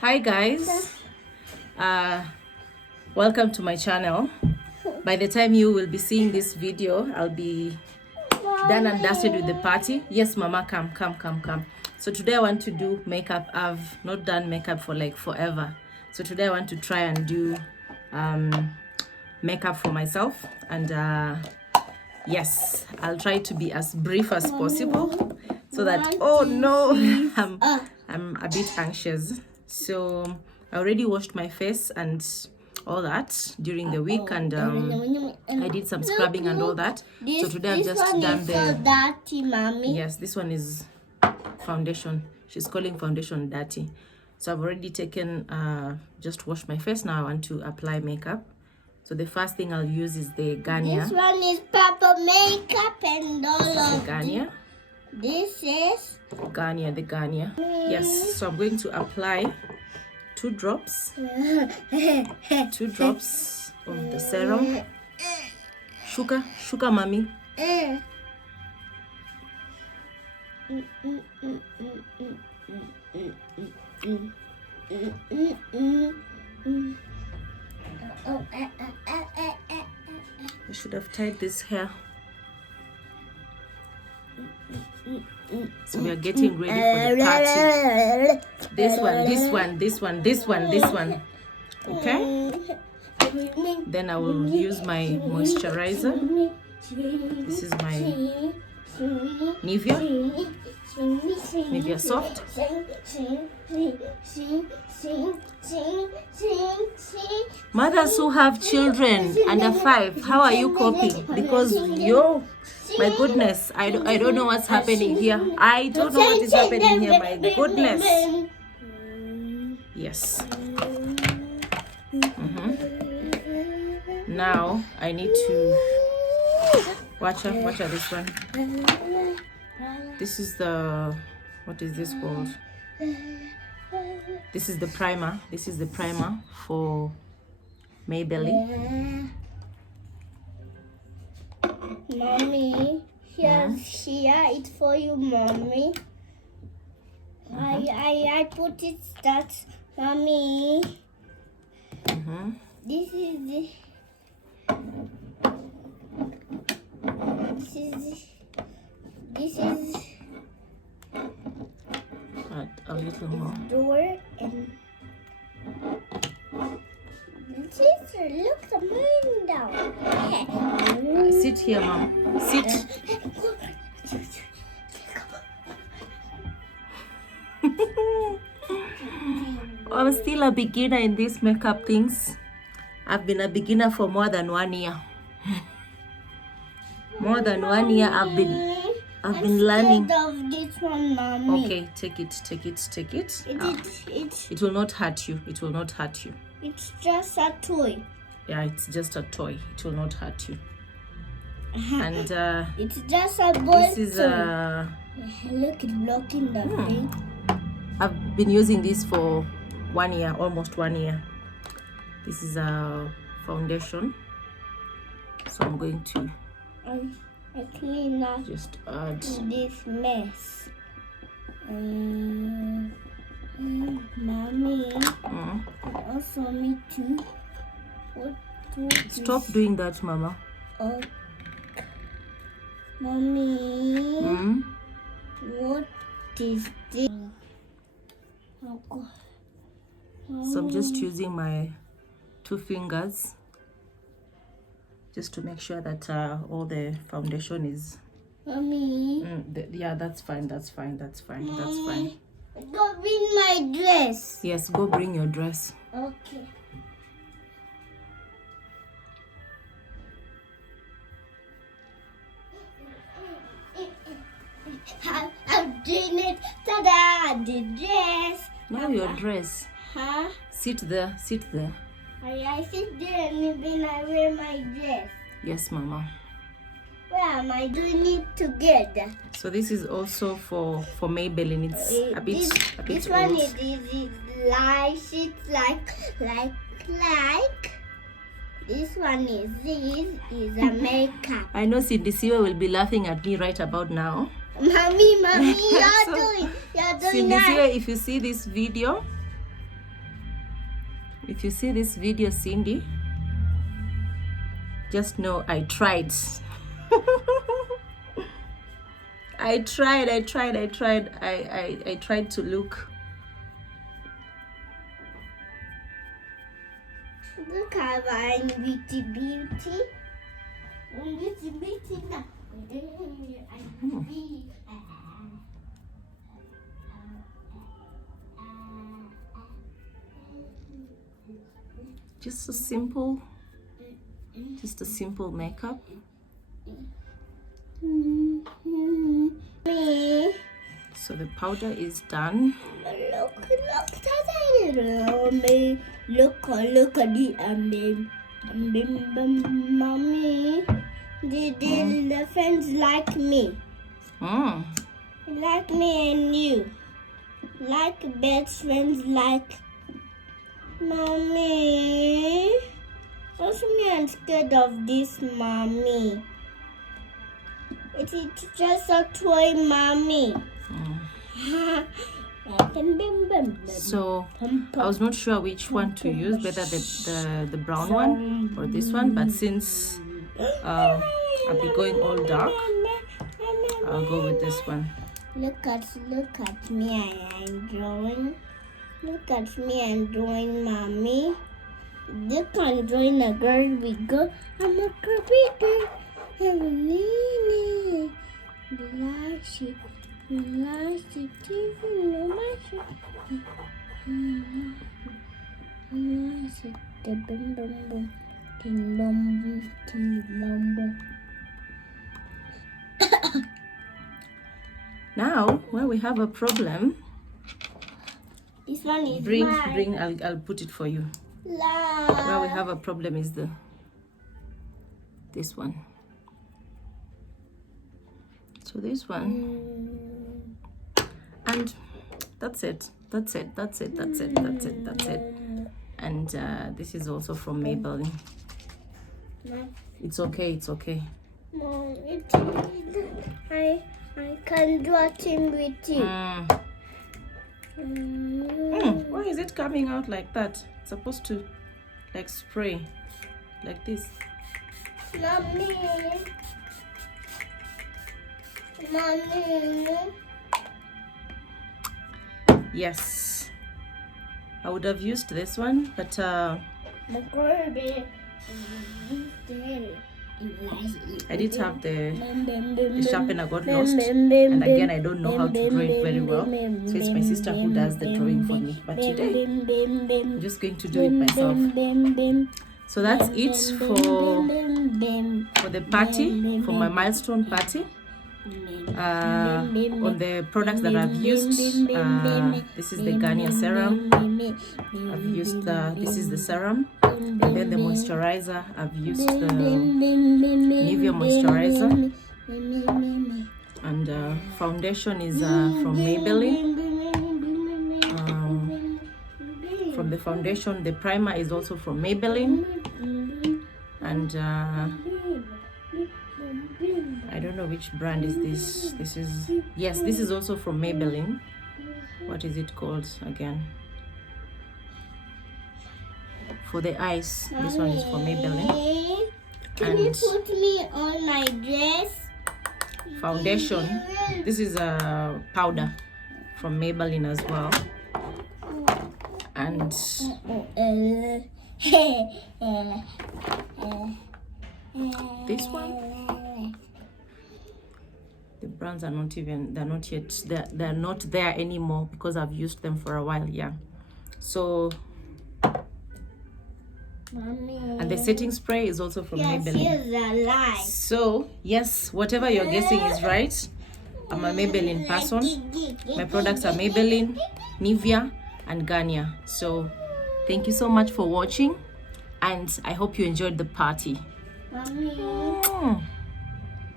Hi guys, welcome to my channel. By the time you will be seeing this video, I'll be done and dusted with the party. Yes mama, come. So today I want to do makeup. I've not done makeup for like forever, so today I want to try and do makeup for myself. And yes, I'll try to be as brief as possible so that I'm a bit anxious. So I already washed my face and all that during the week, and I did some scrubbing and all that. So today I've just done the dirty, mommy. Yes, this one is foundation. She's calling foundation dirty. So I've already taken just washed my face. Now I want to apply makeup. So the first thing I'll use is the Garnier. This one is Papa makeup and all of Garnier. This is Garnier, the Garnier. Yes, so I'm going to apply 2 drops. 2 drops of the serum. Sugar, mommy. I should have tied this hair. So we are getting ready for the party. This one. Okay? Then I will use my moisturizer. This is my Nivea Soft. Mothers who have children under 5, how are you coping? Because my goodness, I don't know what's happening here. I don't know what is happening here, my goodness. Yes. Now I need to watch out this one. This is the, what is this called? This is the primer. This is the primer for Maybelline. Mommy, here it's for you, mommy. I put it that, mommy. This is a little more. Door and look the window. Sit here, mom. Sit. I'm still a beginner in these makeup things. I've been a beginner for more than 1 year. More than 1 year I've been learning. Of this one, mommy. Okay, take it. It will not hurt you. It will not hurt you. It's just a toy. Yeah, it's just a toy. It will not hurt you. And it's just a boy. This is look, it's blocking the thing. I've been using this for 1 year, almost 1 year. This is a foundation. So I'm going to I clean up just add this mess. Mommy, also me too. Stop doing that, mama. Oh, mommy, what is this? Oh, God. So I'm just using my 2 fingers just to make sure that all the foundation is. Mommy. Yeah, that's fine. Mommy, that's fine. Go bring my dress. Yes, go bring your dress. Okay. I'm doing it. Ta-da! The dress. Now your dress. Huh? Sit there. I sit there and then I wear my dress. Yes, mama. Where am I doing it together? So this is also for Maybelline. It's a bit this old. one is light. It's like. This one is a makeup. I know Cindy Siwa will be laughing at me right about now. Mommy, you're So, doing Cindy that. Siwa, if you see this video, if you see this video, Cindy, just know I tried. I tried to look. Look how I'm beauty. Beauty now. Just a simple makeup. So the powder is done. Look at the mommy. The friends like me. Like me and you. Like best friends like mommy. Also me, I'm scared of this mommy. It's just a toy mommy. So I was not sure which one to use, whether the brown one or this one, but since I'll be going all dark, I'll go with this one. Look at me, I'm drawing. Look at me, I'm drawing mommy. You can drawing a girl with girl. I'm a computer. I'm a nini. Lashy. Now, where we have a problem, this one is bring. I'll put it for you. Where we have a problem is this one. So this one, and that's it. And this is also from Maybelline. It's okay. Mom, I can do a thing with you. Why is it coming out like that? It's supposed to like spray like this. Mommy. Yes, I would have used this one, but I did have the sharpener got lost, and again I don't know how to draw it very well, so it's my sister who does the drawing for me. But today I'm just going to do it myself. So that's it for the party, for my milestone party. On the products that I've used, this is the Garnier serum. I've used this is the serum, and then the moisturizer. I've used the Nivea moisturizer, and foundation is from Maybelline. From the foundation, the primer is also from Maybelline, and I don't know which brand is this. This is also from Maybelline. What is it called again? For the eyes, this one is from Maybelline. Can you put me on my dress? Foundation. This is a powder from Maybelline as well. And this one. The brands are not there anymore because I've used them for a while. Yeah. So and the setting spray is also from Maybelline. So yes, whatever you're guessing is right. I'm a Maybelline person. My products are Maybelline, Nivea, and Garnier. So thank you so much for watching, and I hope you enjoyed the party.